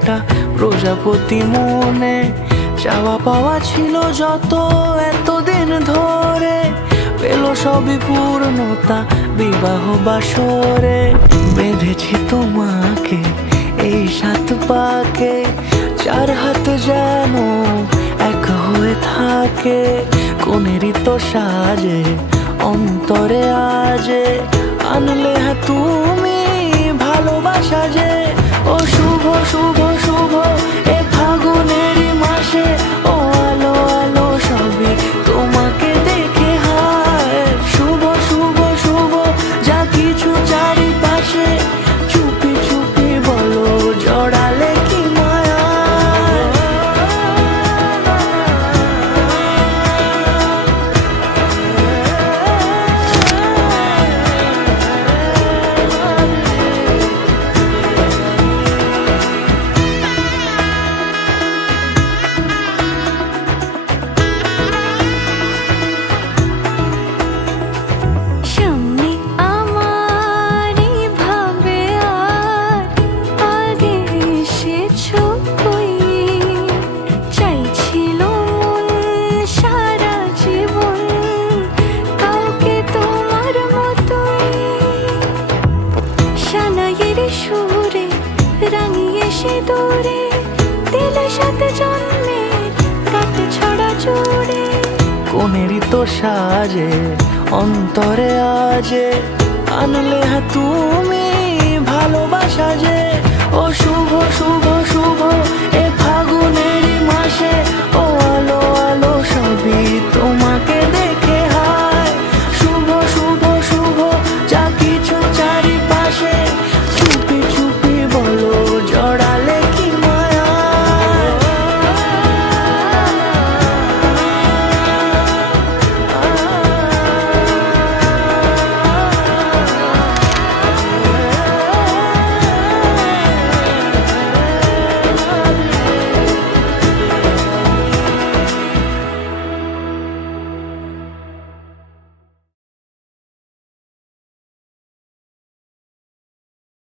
একটা প্রজাপতি মনে। চাওয়া পাওয়া ছিল যত এতদিন ধরে, পেল সবই পূর্ণতা বিবাহ বাসরে। বেঁধেছি তোমাকে এই 7 পাকে, 4 হাত যেন এক হয়ে থাকে। কোনেরই তো সাজে অন্তরে আজে, আনলে হ্যাঁ তুমি ভালোবাসা যে। ও শুভ শুভ শুভ এ ফাগুনেরই মাসে, ও আলো আলো সবই তোমাকে দেখে হায়। শুভ শুভ শুভ যা কিছু চারিপাশে, চুপি চুপি বলো জড়ালে কি মায়া। সামনে আমার ভাবে আর আগে এসেছো কই, চাইছিল মন সারা জীবন কাউকে তোমার মতোই। সানাইয়ের সুরে রাঙিয়ে সে দূরে, দিলে 7 জন্মের রাত ছড়া জুড়ে। কোনেরই তো সাজে অন্তরে আজে, আনলে হ্যাঁ তুমি